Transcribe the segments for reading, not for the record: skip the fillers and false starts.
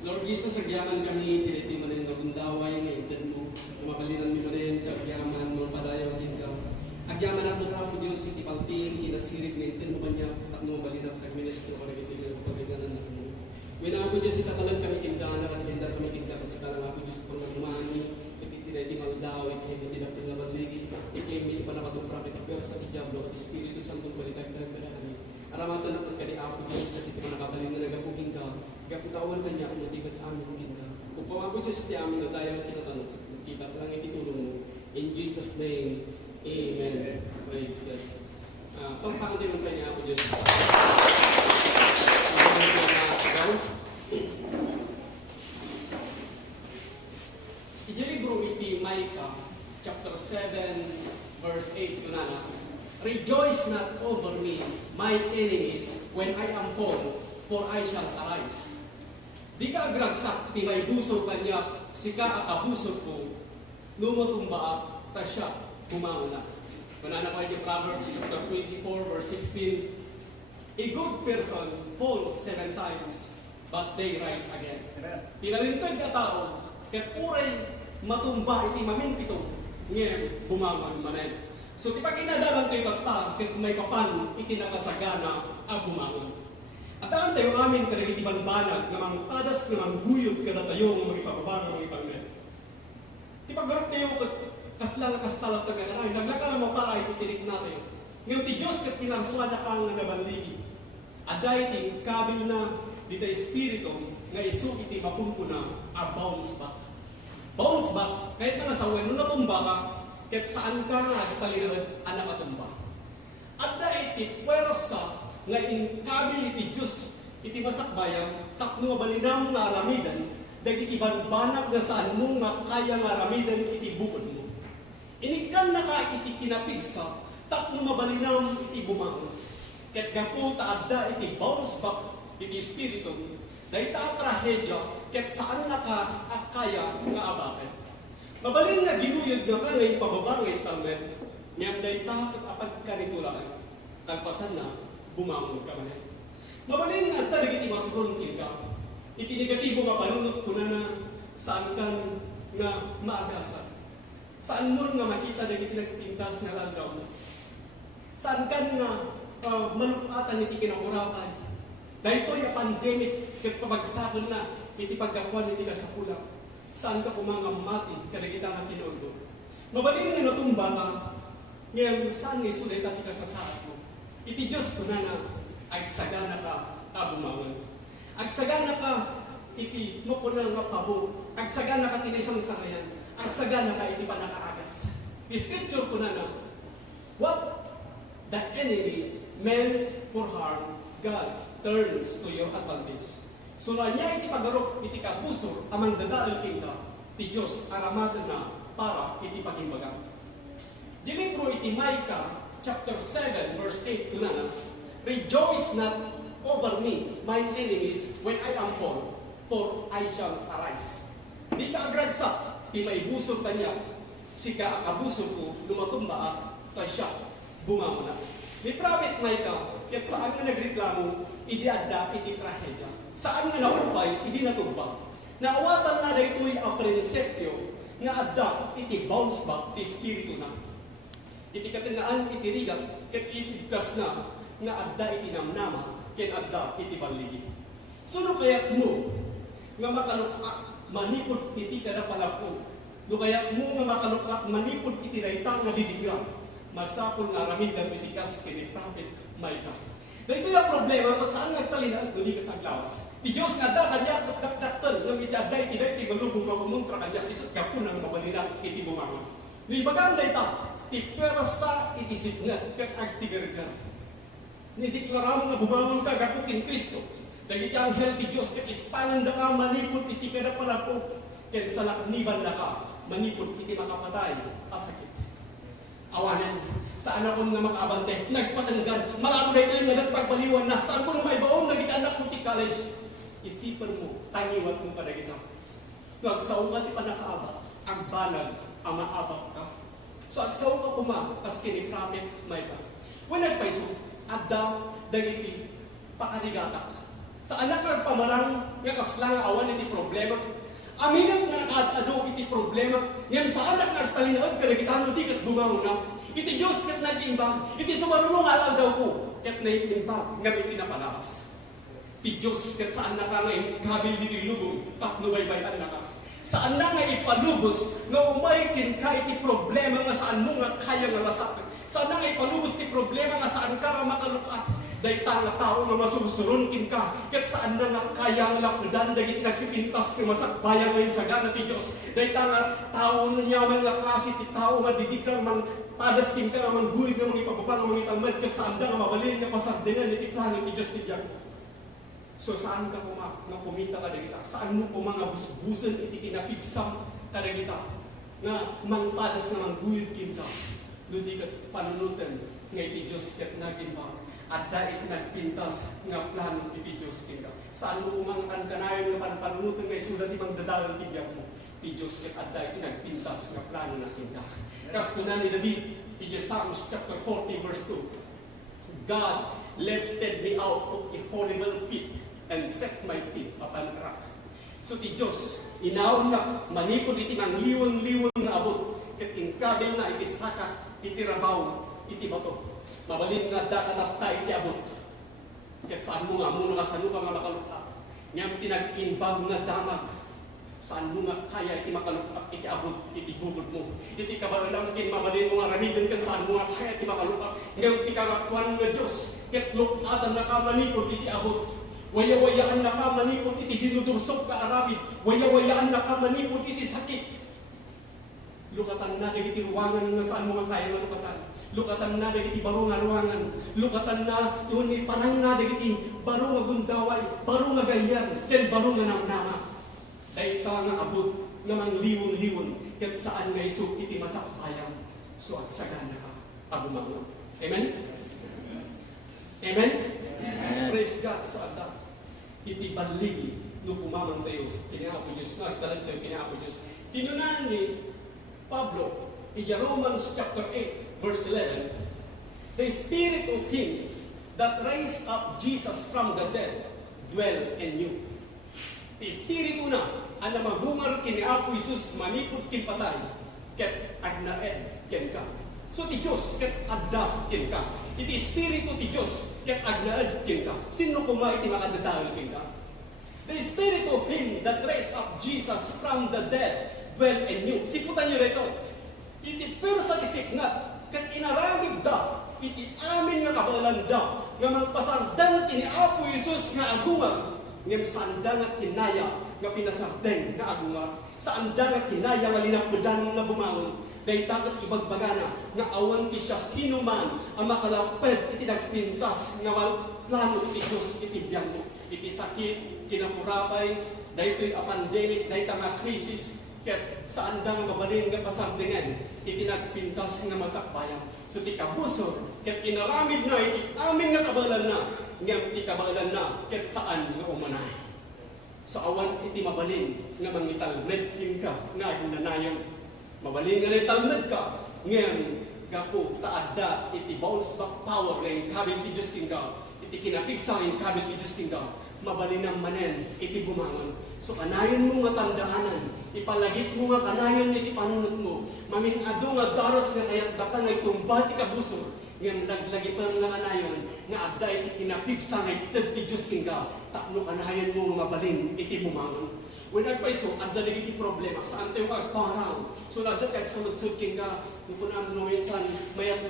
Lord Jesus, agyaman kami, direti mo rin nagundaway ng intan mo, mabalinan mo rin, agyaman mo, padayo, gingaw. Agyaman ako tao mo, Diyos, iti palting, kinasirig ng intan mo kanya, at mabalinan kag ministro ko, nagitingin mo, pagkaganan na mo. Wina ako, Diyos, itakalan kami kintana, at itindar kami kintakat sa kalang ako, Diyos, pang nagmani, itinay maldaw, itinay tinapin na baligi, itinay pa nakatuprak, itipwer sa Diablo, at Espiritu Santo, balitagdag ka na kami. Aramatan na pagkali ako, Diyos, kasi ito nakabalin na nagapugin ka, kaputawan kanya kung natigat amin hugin ka. Kung pamabo Diyos ti amin na tayo kinatanong, nagtibat lang ititulong mo. In Jesus' name, Amen. Praise God. Pampakotay mo kanya ako, Diyos. Ijilibro iti Micah, chapter 7, verse 8, yun na. Rejoice not over me, my enemies, when I am fallen, for I shall arise. Di ka agragsak, tinay buso kanya, sika akabuso ko, lumutumba ta siya, humamuna. Manana pa yung Proverbs, chapter 24, verse 16, a good person falls 7 times, but they rise again. Pinalintag ka tao, kat uray matumba iti maminpito, ngayon bumangon manen. So kita kinadalang kayo tata, kat may papan iti nakasagana ang bumangon. At ang tayo amin karagitiban banag na mga tadas na mga guyog kada tayo ng mga ipababang ng mga ipangmen. Di paggarap tayo kaslang kastalat ka nga ay naglaka mo pa ay titirik natin. Ngayon ti Diyos kat pinangsuana kang nabaligi. Aday ti kabil na dita espiritu nga isu iti mapumpuna a bounce back. Bounce back, kahit nga sa uwan, natumba ka, kahit saan ka nga palinawad anak katumba. Aday ti puwersa nga inkabil iti Diyos iti masakbayang takno balinam nga aramidan dagiti banbanag nga saan mo nga kaya nga aramidan iti bukod mo. Inikan na ka iti kinapigsa takno mabalinam iti bumangon. Ket gapu taadda iti bounce back iti espiritu dayta trahedya ket saan na ka kaya nga abaken. Mabalin nga ginuyod nga ka ngay pababangit talmen ngem dayta ket apag kanitulaan kalpasan na bumangon ka man. Mabalin nga ta dagiti masrunkin ka. Iti negatibo mapanunot ko na saan kan nga maagasan. Saan mo nga makita dagiti nagpintas nga langaw. Saan kan nga malupatan iti kinakurapan. Dahito yung pandemic ket pabagsakan na iti pagkakuan iti kasapulang. Saan ka pumangamati kadagita nga kinuldo. Mabalin nga natumba ka. Ngayon saan nga isulit ati kasasaat mo. Iti Diyos ko na agsagana ka bumangon. Agsagana ka iti mapunang mapabot. Agsagana ka tinisang sangayan. Agsagana ka iti panakaagas. Scripture ko na what the enemy meant for harm, God turns to your advantage. So na niya iti pagarok iti kabusor amang dadaal kinta ti Diyos aramatan na para iti pagimbaga. Dilibro iti Micah chapter 7, verse 8 na, rejoice not over me, my enemies, when I am fallen, for I shall arise. Di ka agragsak, pinaibuso ka niya, sika akabuso ko, lumatumba at siya, bumangon na. May prophet Micah, ket saan nga nagreklamo, idiadda iti trahedya. Saan nga naupay, idi natumba. Naawatan na daytoy ang prinsipyo, nga adda iti bounce back, ti espiritu na. Iti katinaan iti rigat, ket itigkas na, nga adda iti namnama, ken adda iti baligi. Suno kaya't mo, nga makalukak, manipod iti kada palapod. No kaya't mo nga makalukak, manipod iti rayta nga didigra, masapol nga ramidan iti kas kini prophet Micah. Na ito yung problema, at saan nagtalinaan, duni ka taglawas. Di Diyos nga da, kanya, kakdaktan, nga iti adda iti rayta, malubog makumuntra kanya, isat kapunang mabalina, iti bumangon. Libagang dayta, ti pwersa iti signat ket agtigergar. Ni deklaramo nga bumangon ka gapukin Kristo. Dagiti anghel ti Dios ket ispanan da ka manipod iti kada palapok ket salakniban da ka manipod iti makapatay asakit. Awanan saan ako nga makabante nagpatanggan malabo daytoy nga nagpagpaliwan na saan ko may baon dagiti anak ko ti college. Isipan mo tangiwat mo kadagita. Nagsaw ka ti panakaaba ang banag ang maabak ka. So agsaw ka kuma kas kini prophet Micah. When nagpaiso adda dagiti pakarigata Sa anak nga pamarang nga kaslang awan iti problema. Aminat nga nakaadado iti problema. Ngam sa anak nga talinaod karagitano di kat bumangon na. Iti Diyos kat nag-imbag. Iti sumarunong daw ko. Kat nag-imbag. Ngam iti napalakas. Iti Diyos kat saan na ka ngayon kabil dito ilugong. Taklubaybay-an na ka. Saan na nga ipalubos nga umaykin ka iti problema nga saan mo nga kaya nga lasak. Saan na nga ipalubos iti problema nga saan ka nga makalukat. Dahil nga tao nga masusurunkin ka. Kat saan na nga kaya nga lakudan. Dahil nagpipintas nga masakbayan ngayon sa gana ti Diyos. Dahil nga tao nyaman nga klase ti tao nga didig ka mang padaskin ka nga mang guhid nga mga ipapapang mga italmad. Kat saan na nga mabalin nga pasagdangan iti plano ti Diyos ti Diyan. So saan ka nga kumita ka dagita? Saan mo ko mga busbusan iti kinapigsam ka dagita? Nga mangpadas na mangguhid kinta. Ludi ka panunutan nga iti Diyos kat nagimba. At dahil nagpintas nga plano iti Diyos kinta. Saan mo umangkan kanayon nga panunutan nga isulat ibang dadal tibyak mo. Iti Diyos kat at dahil nagpintas nga plano na kinta. Kas kunan ni David, iti Psalms chapter 40 verse 2. God lifted me out of a horrible pit and set my feet upon a rock. So ti Diyos, inaon na manipod iti ng liwan-liwan na abot. Kat inkabil na iti sakat, iti rabaw, iti bato. Mabalin nga dakanapta iti abot. Kat saan mo nga, muna ka saan mo ka nga makalukta. Ngam tinag-inbag nga damag. Saan mo nga kaya iti makalukta, iti abot, iti bugod mo. Iti kabalang kin mabalin mo nga ramidan kan saan mo nga kaya iti makalukta. Ngam iti kagakuan nga Diyos. Kat lukatan na ka manipod iti abot. Waya-wayaan na ka manipod iti dinudursok ka arabid. Waya-wayaan na ka manipod iti sakit. Lukatan na iti ruwangan nga saan mo nga kaya nga lukatan. Lukatan na dagiti baro nga ruwangan. Lukatan na yun panang na dagiti baro nga gundaway, baro nga ganyan, ken baro nga namnama. Dahil ka nga abot nga mang liwon-liwon, ket saan nga iso iti masakbayang. So at sagana ka agumangon. Amen? Amen? Amen? Praise God. So at that, iti baligi no kumamang tayo, kinapo Diyos, no, italag tayo kinapo Diyos. Kinunan ni Pablo, in Romans chapter 8, verse 11, the Spirit of Him that raised up Jesus from the dead dwell in you. The Espiritu na, ang magungar kini Apo Isus manipod kin patay, ket agnaed ken ka. So ti Diyos, ket adda ken ka. Iti Espiritu ti Diyos, ket agnaed ken ka. Sino kuma iti makadadal ken ka? The Spirit of Him that raised up Jesus from the dead dwell in you. Siputan nyo rito. Iti persa isip nga, kat inaramid da, iti amin nga kabalan da, nga magpasardan kini Apo Isus nga agungan, ngem sanda nga kinaya nga pinasarden nga agungan, sanda nga kinaya nga linapudan nga bumangon, dahil takat ibagbagana nga awan ti siya sino man ang makalapet iti nagpintas nga plano iti Diyos iti biyang mo. Iti sakit, kinapurapay, dahil ito'y a pandemic, dahil nga krisis, ket saan da nga mabalin nga pasardingan iti nagpintas nga masakbayan. So ti kabusor ket inaramid na iti amin nga kabalan na ngem ti kabalan na ket saan nga umanay. So awan iti mabalin nga mangitalmed kin ka nga agnanayon. Mabalin nga italmed ka ngem gapu taadda iti bounce back power nga kabil ti Dios kin ka. Iti kinapigsa nga kabil ti Dios kin ka. Mabalin ang manen iti bumangon. So kanayon mo nga tandaanan, ipalagit mo nga kanayon iti panunot mo, mamingado nga daras nga kayat baka nga itumba ti kabusor, nga naglagi pa nga kanayon, nga adda iti kinapigsa nga ited ti Diyos king ka, takno kanayon mo nga mabalin iti bumangon. When nagpaiso, adda na iti problema, saan tayo kagparang? So adda kag sunod-sud king ka, kung no minsan, mayat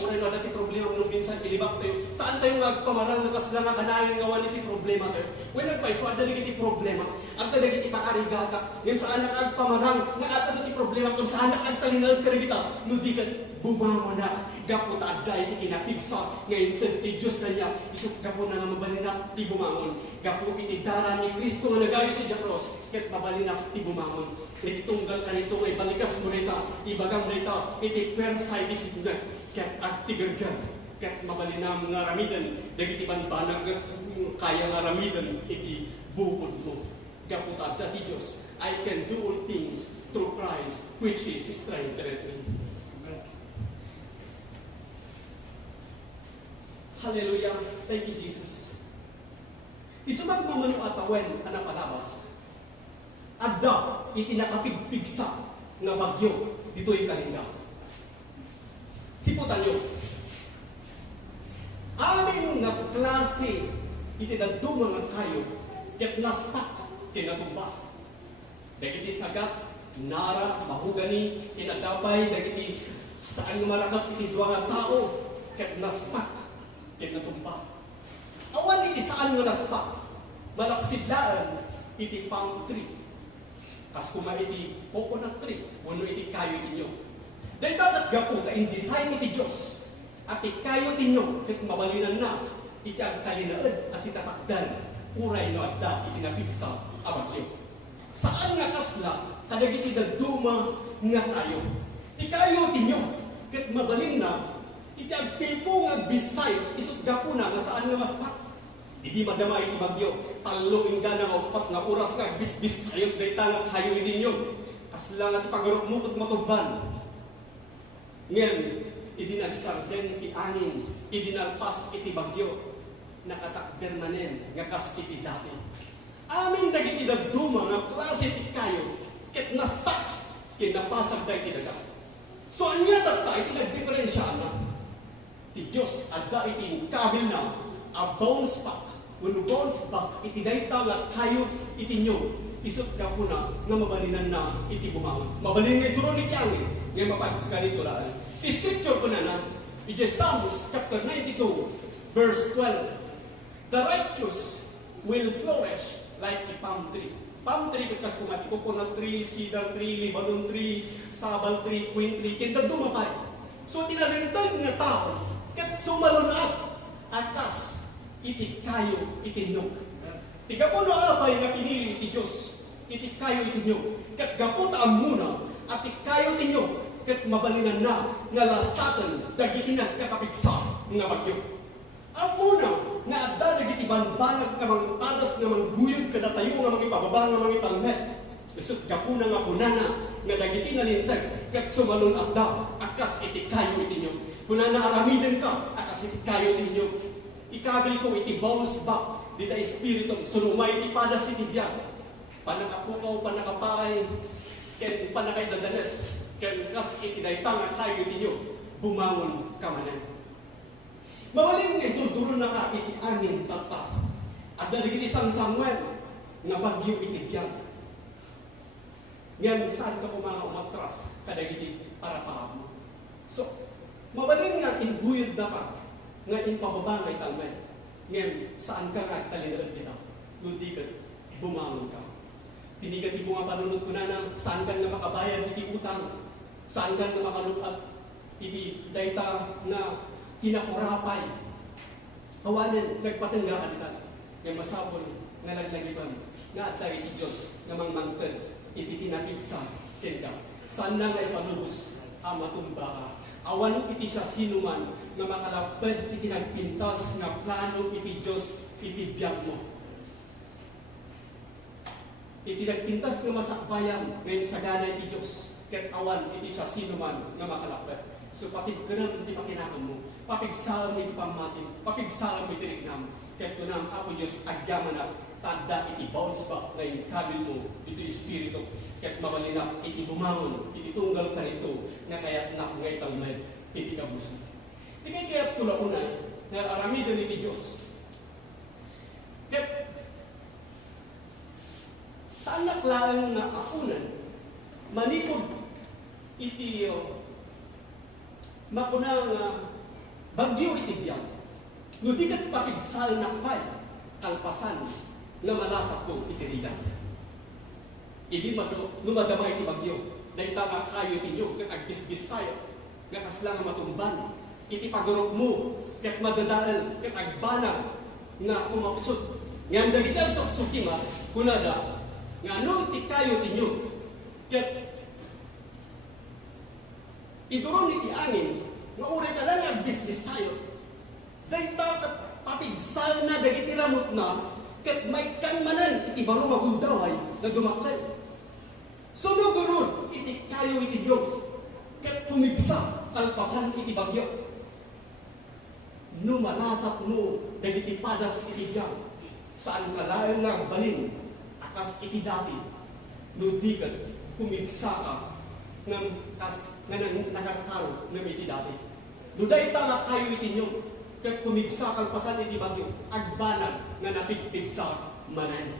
oray na dati problema nung minsan ilibak tayo, saan tayo magpamarang nakasla nga kanayon nga wala iti problema tayo? When nagpaiso, adda na iti problema, adda na iti pakarigata, ngayon saan nagpamarang, nga adda na iti problema, kung saan nagtalingal karigita, no di ka bumamo na, gapo ta adda iti kinapigsa, ngayon ti Diyos kanya, isuk gapo na nga mabalinak ti bumangon, gapo iti dara ni Kristo nga nagayo sa Diyos, ket mabalinak ti bumangon. Iti tunggal ka nito ay balikas mo rita, ibagam rita, iti persay isip nga, ket agtigargar, ket mabalinam nga ramidan, dagiti banbanag kaya nga ramidan, iti bukod mo. Gapo ta adda ti Diyos, I can do all things through Christ, which is strengthened me. Hallelujah. Thank you, Jesus. Isumag mamano atawen anak palabas. Adda iti nakapigpigsa nga bagyo dito'y Kalinga. Siputan nyo. Amin nga klase iti daduma nga kayo ket nastak kinatumba. Dagiti sagat, nara, mahugani, kinagapay, dagiti saan nga malakap iti dua nga tao ket nastak kinatumba. Awan iti saan nga nastak, malaksidlaan iti palm tree. Kas kuma iti coconut tree, wano iti kayo ninyo. Dahil tatat gapo na in design iti Diyos, at ikayo ninyo, ket mabalinan na, iti agtalinaad, as itatakdan, uray no adda, iti napigsa, abagyo. Saan nga kasla, kadagiti daduma nga kayo. Ikayo ninyo, ket mabalin na, iti agpilko nga bisay, isut gapo na, nga saan nga maspak. Hindi madama iti bagyo, talo ingga na upat nga oras nga, bis-bis sayot day tangak kayo ninyo. Kasla nga ti pagarok mo ket matuban. Ngayon, idinagsarden iti angin, idinalpas iti bagyo, nakatakder manen, nga kas iti dati. Amin dagiti daduma nga klase iti kayo, ket nastak, kinapasag da iti daga. So anya tatta iti nagdiferensya na, ti Diyos adda iti kabil na, a bounce back, when bounce back, iti dayta nga kayo iti nyo, isot ka po na mabalinan na iti bumangon. Mabalin nga ito ron iti angin, nga mapagkanitulaan. Scripture ko na, iti Psalms chapter 92, verse 12. The righteous will flourish like a palm tree. Palm tree, kakas kumati, coconut tree, cedar tree, Lebanon tree, sabal tree, queen tree, kinta dumapay. So tinalintag nga tao, kat sumalon up, akas, iti kayo, iti nyok. Tiga po na apay nga pinili iti Diyos, iti kayo, iti nyok. Kat gaputaan muna, at ikayo iti nyok, kat mabalinan na, nga lasatan, dagiti na kakapigsa, nga bagyo. Ang muna, nga adda dagiti banbanag nga mga padas nga mangguyod kada tayo nga mga ipababa nga mga italmet. Isut kapuna nga kunana nga dagiti nalintag ket sumalon adda akas iti kayo iti nyo. Kunana aramiden ka akas iti kayo iti nyo. Ikabil ko iti bounce back dita espiritu sunumay iti padas iti biag. Panakapukaw panakapay ken panakay dadanes ken kas iti daytang kayo iti nyo bumangon ka manen. Mawaling nga ituduro na ka iti angin tata. At darigit isang Samuel nga bagyo iti biyag. Ngayon, saan ka po mga umatras kadagiti para mo. So, mawaling nga inbuyod na ka nga inpababa nga italmen. Ngayon, saan ka nga talinaan kita? Ludi ka, bumangon ka. Pinigat ibo nga panunod ko na saan ka nga makabayad iti utang. Saan ka nga makalupat iti dayta na kinakurapay. Kawanan, nagpatangga ka dita. Yung masapon, nga naglagiban, nga at iti Diyos, nga mangmangtan, iti tinapigsa, kenda. Saan lang nga ipanubos, matumba ka. Awan iti siya sinuman, nga makalapad, iti nagpintas, nga plano iti Diyos, iti biyag mo. Iti nagpintas nga masakbayan, ngayon sagana iti Diyos, ket awan iti siya sinuman, nga makalapad. So patigganam iti pakinakam mo, papigsaam iti pamatin, papigsaam iti rignam. Kaya kunam ako Diyos agyaman na tanda iti bounce back na yung kabil mo, iti espiritu. Kaya mabalina iti bumangon, iti tunggal ka nito, na kaya nak ngay talmed, iti kabuso. Di kaya pula unay, na aramidan iti Diyos. Kaya saan naklaan na akunan, manikod iti makunang bagyo iti biyag. No di kat pakigsal na pay, kalpasan na malasap ko iti rigat. Idi lumadama iti bagyo, dahil tanga kayo iti nyo, kat agbisbisayo, nga kaslang matumban, iti pagurok mo, kat madadaan, kat agbanag, nga umapsot. Nga ang dagitan sa usukima, kunada, nga ano iti kayo iti nyo, kat ituron iti angin, nga uri ka lang ang business sayo. Dahil papigsal na dagiti ramot na, kat may kanmanan iti baro magundaway na dumakay. Sunugurod iti kayo iti Diyos, kat pumigsa kalpasan iti bagyo. No manasat mo dagiti padas iti biyag, saan kalayan nagbalin, akas iti dati, nudigan, kumigsa ka, ng nakakaro ng iti dati. Nuday tanga kayo iti nyo, kat kumigsa kang pasan iti bagyo, agbanag na napigpigsa manan.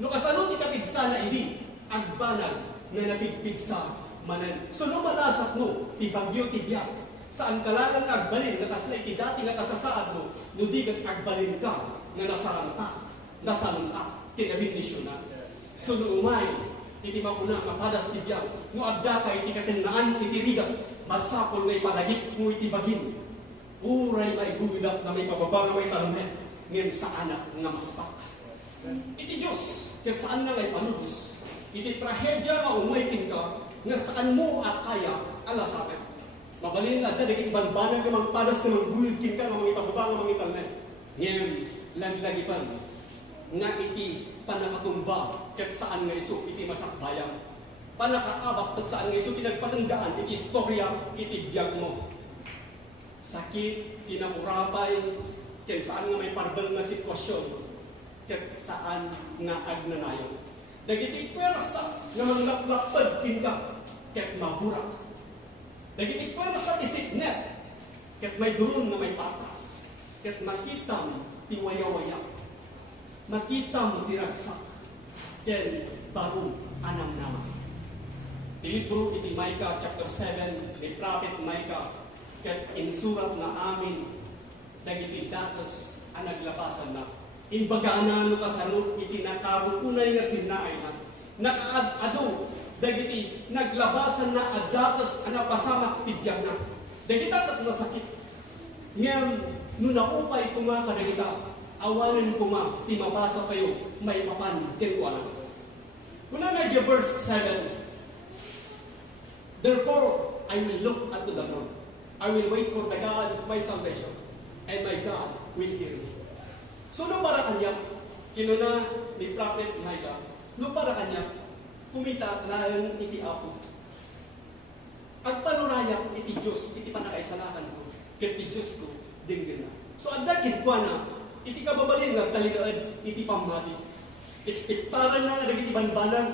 No kasano ti kapigsa na idi, agbanag na napigpigsa manan. So lumalasat mo, ti bagyo ti biyak, saan kalayan agbalin, nakasla iti dati nga kasasaad mo, nudigan agbalin ka, nga nasalunta, kinabindisyon na. So umay, iti mapuna, mapadas ti biyak, no adda ka iti katinaan, iti rigat, masapol ngay palagip mo iti bagin, uray may guwidak na may pababa nga may talunhet, ngayon sa anak nga maspak. Iti Diyos, kaya saan nga ngay palubos, iti trahedya nga umaitin ka, nga saan mo at kaya alasapit. Mabalin lang, dahil iti banbanag nga padas na manggulidkin ka, nga mga pababa nga mga talunhet. Ngayon, laglagipan, nga iti panakatumba, kaya saan nga iso, iti masakbayang. Panakaabak, at saan nga iso, pinagpatandaan, iti istorya, iti biyag mo. Sakit, pinamurapay, kaya saan nga may parbal na sitwasyon, kaya saan nga agnanayo. Nagiti pwersa nga manglakpad ka, kaya maburak. Nagiti pwersa isignet, kaya may durun na may patas, kaya makitam tiwaya-waya, makitam tiragsak, kaya baru anam naman. Libro iti Micah chapter 7, ni Prophet Micah, kaya insurat na amin, dagiti datos ang naglabasan na. Imbaga na ano kasano, iti nakarukunay nga sinaay na. Nakaad-ado, dagiti naglabasan na adatos ang napasamak tibiyag na. Dagiti tatat na sakit. Ngayon, nung naupay kuma ka dagita, awanan kuma, timabasa kayo, may papan, kinkuanan. Kuna nga verse 7, therefore, I will look unto the Lord. I will wait for the God of my salvation, and my God will hear me. So, nung para kanya, kinuna ni Prophet Micah, nung para kanya, kumita na iti Apo. Agpanurayak iti Diyos, iti panakaisalakan ko, iti Diyos ko, dinggin na. So, ang dagin ko na, iti kababalin nga, taligaan, iti pamati. Ekspektaran na nga, nagiti banbanan,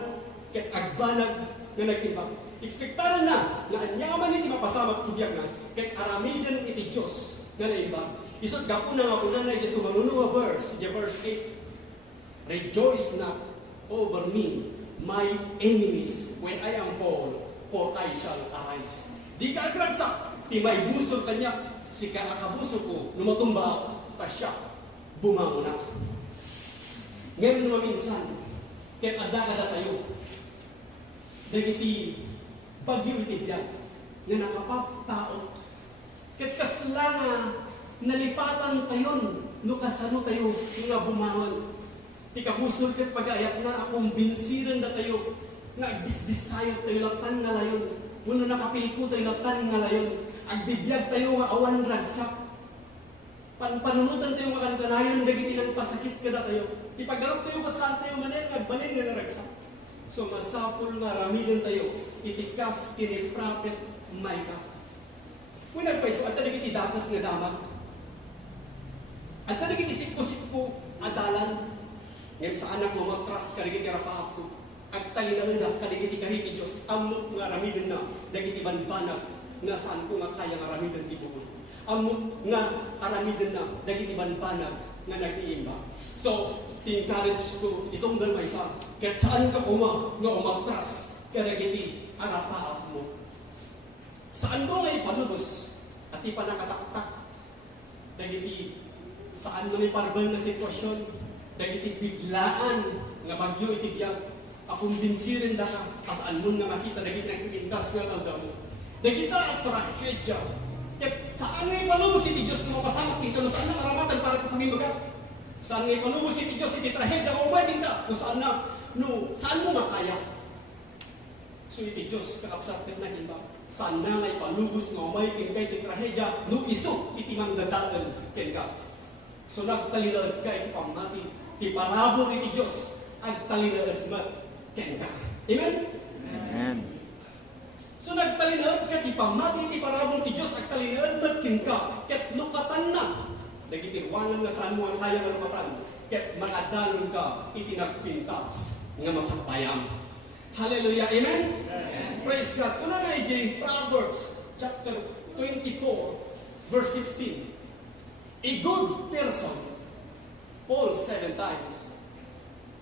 ket agbanag nga nagtimbang. Ekspektaran na, nga anyaman iti mapasamak tibiyag na, ket aramidan iti Diyos, nga naimbang. Isot gapuna nga kuna na iti sumanunong verse 8. Rejoice not over me, my enemies, when I am fall, for I shall arise. Di ka agragsak, ti may busol kanya, si kaakabusol ko, numatumba, pa siya, bumangon na. Ngayon naman minsan, kaya ada-ada tayo, nagiti bagyo itibyan, na nakapaptaot, kaya kasla nga, nalipatan tayon, no kasano tayo, nga bumangon. Ti kabusol ket pagayat na, kumbinsiran na tayo, nga agdisdisayot tayo, latan na layon. Muna nakapilko tayo, latan na layon. Agbibiyag tayo, nga awan ragsak. Panunutan tayo, nga kantanayon, dagiti ng pasakit ka na tayo. Ti paggarap tayo, kat saan tayo manin, agbalin nga na ragsak. So masapul nga ramidan tayo, itikas kini Prophet Micah. Kung nagpaiso, at nagiti dakas nga damag, at naging isip-ko adalan, ngayon sa anak mo matras, karigiti rafaap ko, at talinalan na, karigiti kariti Diyos, amot nga ramidan na, nagiti banbanag, nga saan ko nga kaya nga ramidan tibuon. Amot nga aramidan na, nagiti banbanag, nga nag-iimba. So, encourage ko, itong dalmaysa, kahit saan ka nga umatras, karigiti arapaap mo. Saan mo nga ipalubos, at ipanakataktak, nagiti saan mo may parbal na sitwasyon, dagiti biglaan nga bagyo itibiyag, akong binsirin da ka, asaan mo nga makita, dagiti nagpintas nga alda mo. Dagita at trahedya, kaya saan ngay palubos iti Diyos kung mapasamak ito, saan na aramatan para kapagimaga? Saan ngay palubos iti Diyos, iti trahedya, kung umayin ka, saan mo makaya? So iti Diyos, kakapsartin na himba, saan na ngay palubos nga umayin kay iti trahedya, iso, iti mangdadagan ken ka. So nagtalinaad ka iti pamati, ti parabor iti Diyos, agtalinaad mat ken ka. Amen? Amen. So nagtalinaad ka ti pamati, ti parabor ti Diyos, agtalinaad mat ken ka, ket lukatan na, dagiti wangan nga saan mo ang kaya nga lumatan, ket makadanon ka itinagpintas nga masapayam. Hallelujah, amen? Praise God. Kuna na iti Proverbs chapter 24, verse 16. A good person falls 7 times,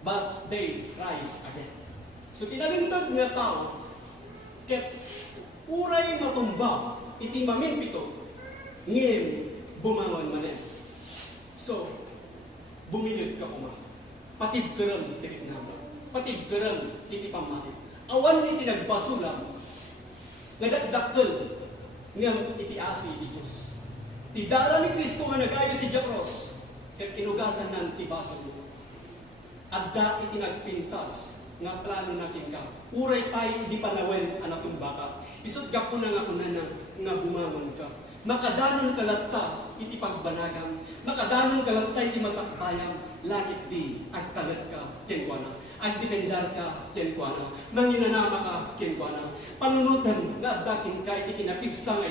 but they rise again. So tinalintag nga tao, ket uray matumba, iti mamimpito, ngem bumangon manen. So, bumilid ka kuma. Patibkerem tirik nama. Patibkerem iti pamati. Awan iti nagbasulam, nadagdakkel ngem iti asi iti Diyos. Ti dara ni Kristo nga nagayo si Dios, ket inugasan nan ti baso mo. Adda iti nagpintas nga plano natin ka. Uray tayo di panawen anatong baka. Isot ka po na nga nga bumangon ka. Makadanon kalatta iti pagbanagam. Makadanon kalatta iti masakbayam. Lakit di agtalat ka kenkwana. Agdependar ka kenkwana. Manginanama ka kenkwana. Panunutan nga addakin ka iti kinapigsa nga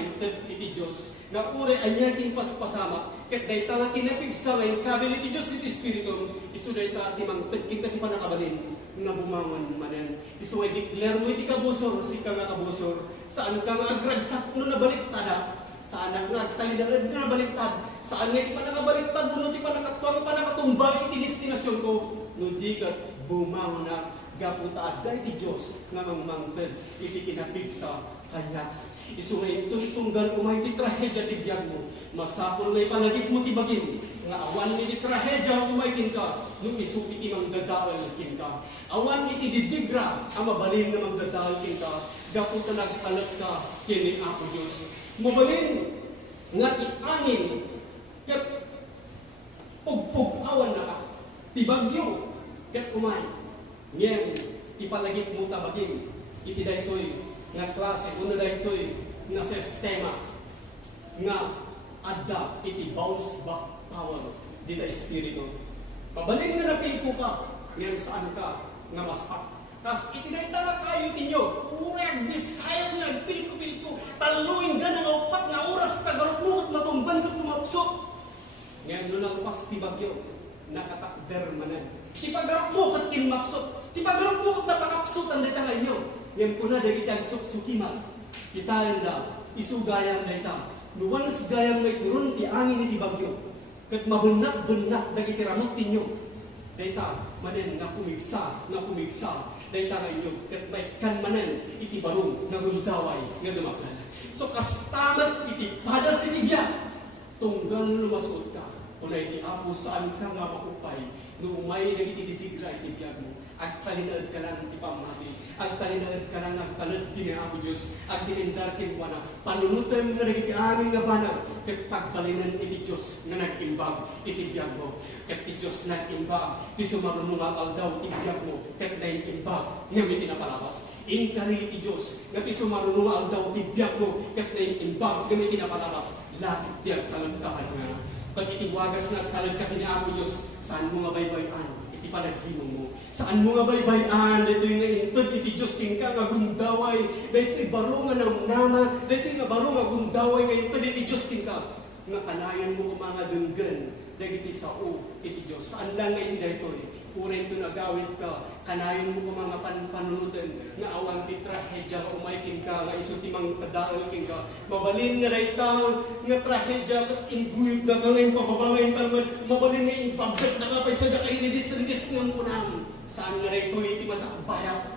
iti Diyos. Nga uray anyating paspasama. Ket day ta nga kinapigsa nga kabil iti Diyos iti Espiritu. Isu day ta iti mangtagking ka ti panakabalin nga bumangon manen. Isu ay declare mo iti kabusor. Si ka nga kabusor. Saan ka nga agragsak no nabaliktad. Saan nga talinaran nga nabaliktad. Saan nga iti panakabaliktad. Buno iti panakatuang panakatumba iti destinasyon ko. No di ka bumangon na gaputa adda iti Diyos nga mangmangted iti kinapigsa kanya. Isu nga itutunggal umay iti trahedya ti biyag mo. Masapol nga ipalagip mo ti bagin. Nga awan iti trahedya umaykin ka. Nung isu iti magdadawal kin ka. Awan iti didigra ang mabalin nga magdadawal kin ka. Gaputa nagpalat ka kini Apo Diyos. Mabalin nga iangin ket pugpug-awan na ka. Ti bagyo ket umay. Ngem ipalagip mo ta bagin. Iti daytoy nga klase, una daytoy nga sistema nga adda iti bounce back power dita espiritu. Pabalin nga napilko ka, ngayon saan ka nga masak. Tas itinayta nga kayo tinyo, urag bisayang nga pilko-pilko, taluin ka ng upat nga oras tagarot mo at matumban ka tumapsok. Ngayon doon ang pas ti bagyo, nakatakder manan. Ti pagarot mo kat kinmapsok, ti pagarot mo kat napakapsutan dita ngayon. Ngayon ko na dagit ang suksukiman. Kita yanda, isugayang dayta. Nuwanas gayang ngay turun ti angin iti bagyo. Kat mabunak-bunak dagiti ramot tinyo. Dayta, manen nga kumigsa. Dayta ngayon, kat may kan manen iti barong nga gundaway nga dumakala. So kastamat iti padas iti biya. Tunggal lumasot ka. Unay iti Apo saan ka nga makupay. No umay dagiti ditigra iti biyag mo. Agtalinad ka lang ti pamati. Agtalinad ka lang agtalad ti Apo Diyos. Agdinindar kinwana. Panunutan nga nagiti amin nga banag. Ket pagbalinan iti Diyos nga nag-imbag iti biyag mo. Ket ti Diyos nag-imbag. Ti sumarunong aldaw ti biyag mo. Ket nag-imbag nga may tinapalabas. Inkari iti Diyos nga ti sumarunong aldaw ti biyag mo. Ket nag-imbag nga may tinapalabas. Lakit ti agtalagtahan nga. Pag itiwagas nga agtalagka ti Apo Diyos. Saan mo nga baybayan? Iti panaglimong mo. Saan mo nga baybayan? Dito yung intod, iti Diyos tingka nga gundaway. Dito yung baro nga namnama. Dito yung baro nga gundaway nga intod, iti Diyos tingka. Nga kanayan mo mga dunggan. Dagiti sao, iti Diyos. Saan lang nga iti dito eh. Uray ito nagawid ka. Kanayan mo mga panunutan. Nga awan ti trahedya umaykin ka. Nga isutimang padaal kin ka. Mabalin nga raytang nga trahedya kat inguyod na ka ngayon pababangayin talman. Mabalin nga impabdat na ka pa'y sadya kayo nidis-ridis ng punang. Saan nga rayto iti masakbayat.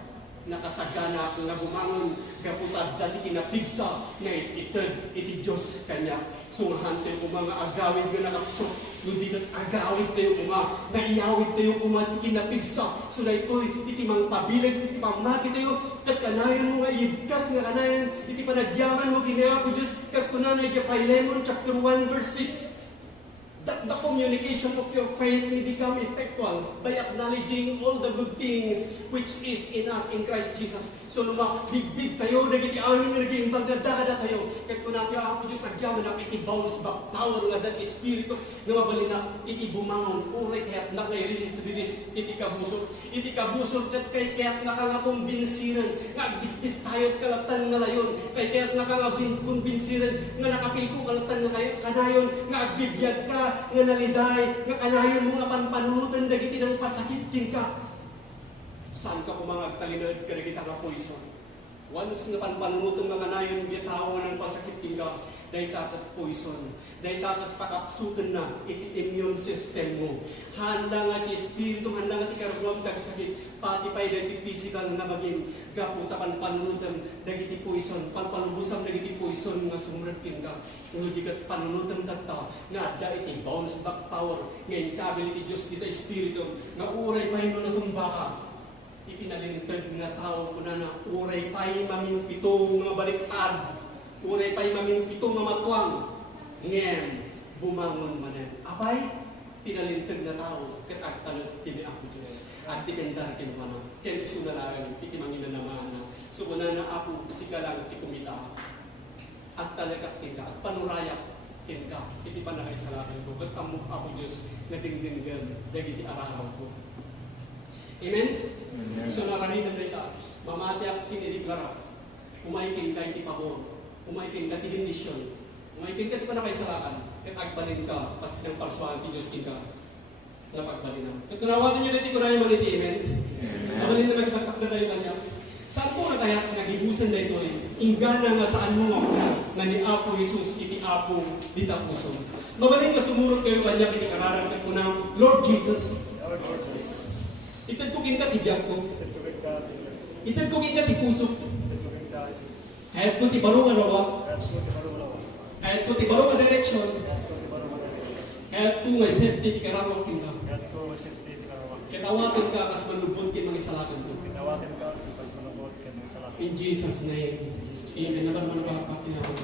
Nakasagana ako nga bumangon. Kaputad dati kinapigsa. Nga itid iti Diyos kanya. Sungahante ko mga agawid nga nakapsok. Hindi na agawid tayo kuma. Naiyawid tayo kuma. Iti kinapigsa. So na ito'y iti mang pabilag. Iti pamati tayo. Kat kanayan mo nga ibkas nga kanayan. Iti panagyaman mo kinaya ko Diyos. Kas ko na Philemon chapter 1 verse 6. The communication of your faith may become effectual by acknowledging all the good things which is in us in Christ Jesus. So lumabigbig tayo, nagiti amin nga naging bagdada tayo. Kahit kung natin ako Diyos, agyaman na iti bounce back power nga that espiritu na mabalin na iti bumangon. Uray kaya't na kay release, iti kabusol. Iti kabusol kat kay kaya't nakakakumbinsiran. Nga bisayot kalatan nga layon. Kay kaya't nakakakumbinsiran nga nakapilko kalatan nga kanayon. Nga agbibiyag ka. nga naliday, nga kanayon mo nga panpanunutan dagiti ng pasakitin ka. Saan ka pumangag talinod ka dagiti nga poison? Once nga panpanunutan nga kanayon nga tao ng pasakitin ka, dahil tatat poison, dahil tatat pakapsutan na iti immune system mo. Handa nga ti espiritu, handa nga ti karugam tagsakit, pati pa'y dahil physical na maging gaputa panpanunutan dagiti poison, panpalubusang dagiti poison nga sumuragkin ka. Kung di ka panunutan tagta, nga da iti bounce back power, nga incability Diyos dito espiritu, nga uray pa yun na tumbaka. Ipinalintag nga tao ko na uray pa'y mamimpito nga baliktad. Uray pa'y mamimpito mamatwang. Ngayon, bumangon manan. Abay, pinalintag na tao, katagtalot kini ako Diyos. At dipendar kin mana. Kaya isunalagan, iti mangina naman na. So, una na ako, sika lang, iti kumita. At talagak kin ka, at panurayak kin ka. Iti panakay salakan ko. Kat amok ako Diyos, na dingdinggan, dagiti araraw ko. Amen? So, naranitan na ita. Mamatiak kin idiklara. Umaikin ka iti pabor. Umaikin ka ti bendisyon. Umaikin ka ti panakay salakan. Kat agbalin ka, pas ng parsuan ti Diyos kin ka. Napagbalin na. Kat narawatan nyo na iti kunayan man iti, amen? Nabalin na magpagkak na kayo kanya. Saan po na kaya nagibusan na ito eh? Ingana nga saan mo nga muna nga ni Apo Jesus iti Apo dita puso. Mabalin ka sumurot kayo kanya iti kararan kat kunang Lord Jesus. Itad ko kinka ti biyak ko. Itad ko kinka ti puso. Kahit ko ti baro nga rawa. Kahit ko ti baro nga direksyon. Kahit ko nga safety ti kararan kinka. Kitawatin ka kas manubot kin mga isalakan ko. In Jesus' name. Amen. Naman mo na ba pakinapon?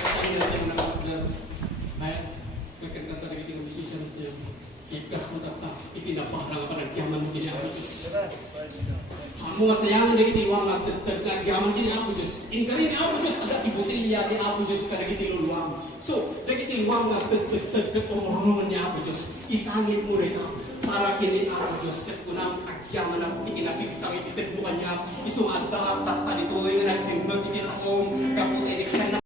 Kaya natin mo nakapagdar. Bayan, magkagkanta na iting decisions niya. Ikas mo tata, itinaparang pa nagyaman mo kiniapos. Amo nga sayangan na kitiwang at nagyaman kiniapos. Inkarin Apo Diyos, ada ibutilya ni Apo Diyos ka nagitiluluwang. So, nagitiwang at umurungan niya Apo Diyos. Isangit mo rin para kini Apo Diyos. Kat kunang agyaman ang itinapigsa, ipitagbukan niya. Isumanda at tatalito yung nagtimbag, ikisakom, kaput, eneksyan na